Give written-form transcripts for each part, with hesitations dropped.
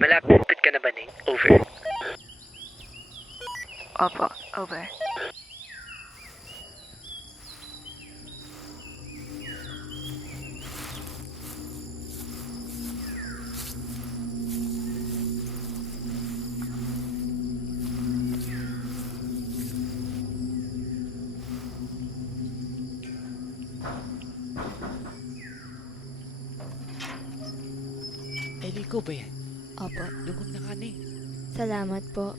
Malapit ka na ba, Ning? Over. Opo, over. Ellie, ko ba yan? Opo. Lugod na ka, Ning. Salamat po.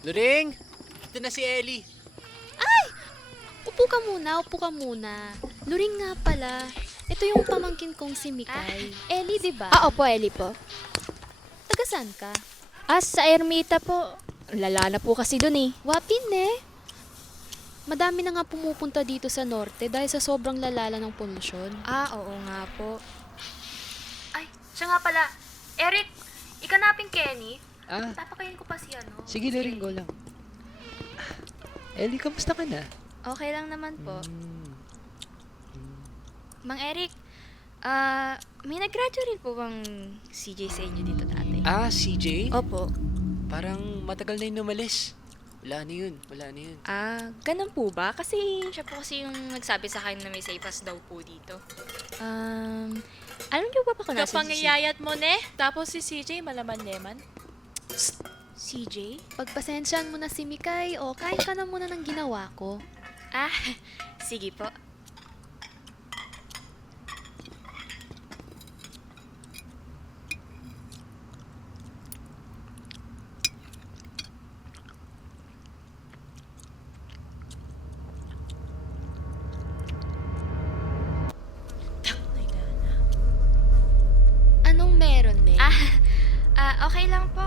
Luring! Ito na si Ellie. Upo ka muna. Luring nga pala. Ito yung pamangkin kong si Mikay. Ellie, di ba? Opo, Ellie po. Taga saan ka? Sa Ermita po. Lala na po kasi dun eh. Wapin eh. Madami na nga pumupunta dito sa norte dahil sa sobrang lalala ng polusyon. Oo nga po. Ay, siya nga pala. Eric, ikanapin Kenny. Ah, Papakain ko pa si ano. sige, Luring, go lang. Ellie, kamusta ka na? Okay lang naman po. Mang Eric, may nag-graduate po bang CJ sa inyo dito dati? CJ? Opo. Parang matagal na yung umalis. Wala na yun. Ganun po ba? Kasi siya po kasi yung nagsabi sa akin na may safe house daw po dito. Alam niyo ba kung nasa Kapangiyayat mo ne. Tapos si CJ malaman-leman. CJ? Pagpasensyahan mo na si Mikay o kain ka na muna ng ginawa ko. Sige po. Anong meron, ne? Okay lang po.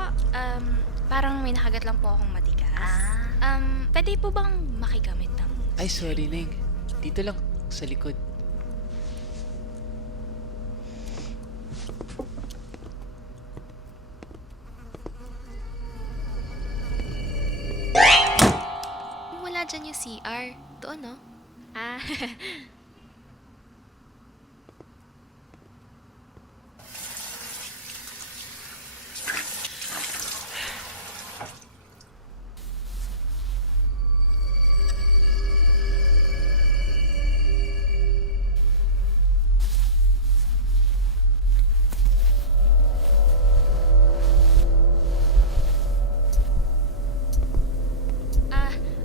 Parang may nakagat lang po akong matigas. Pwede po bang makigamit ng... Ay, sorry, Ning. Dito lang, sa likod. Wala dyan yung CR. Doon, no?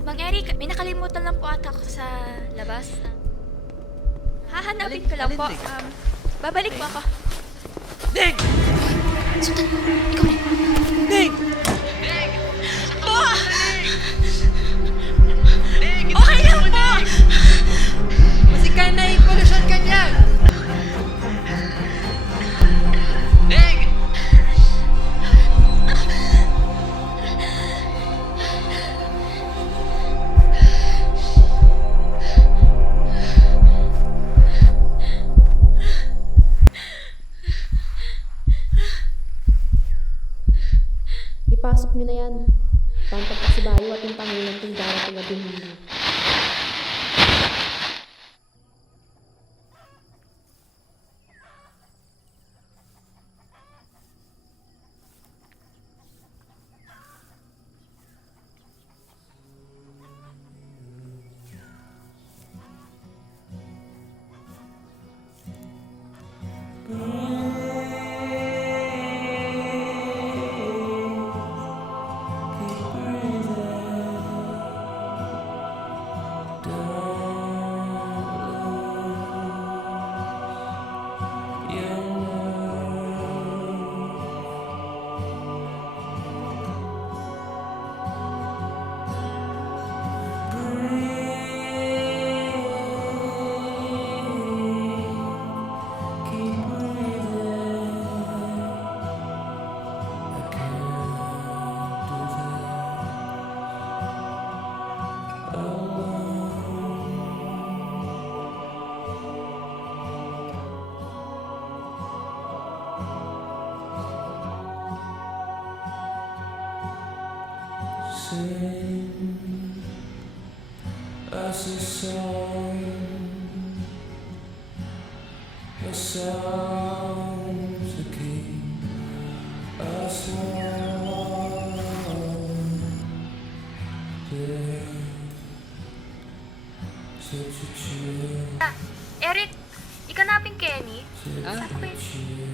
Mang Eric, may nakalimutan lang po ata ako sa labas. Hahanapin ko lang po. Alin, Babalik po ako. Ning! Sundan mo. Ikaw rin. Ning! Okay lang po! Masikan na yung polusyon ka niyan! Ning! Ipasok nyo na yan. Pantag pa si Bayo at yung Panginoon kung darating na dumili. Eric, ikanapin Kenny. Ah, Saan ba yun?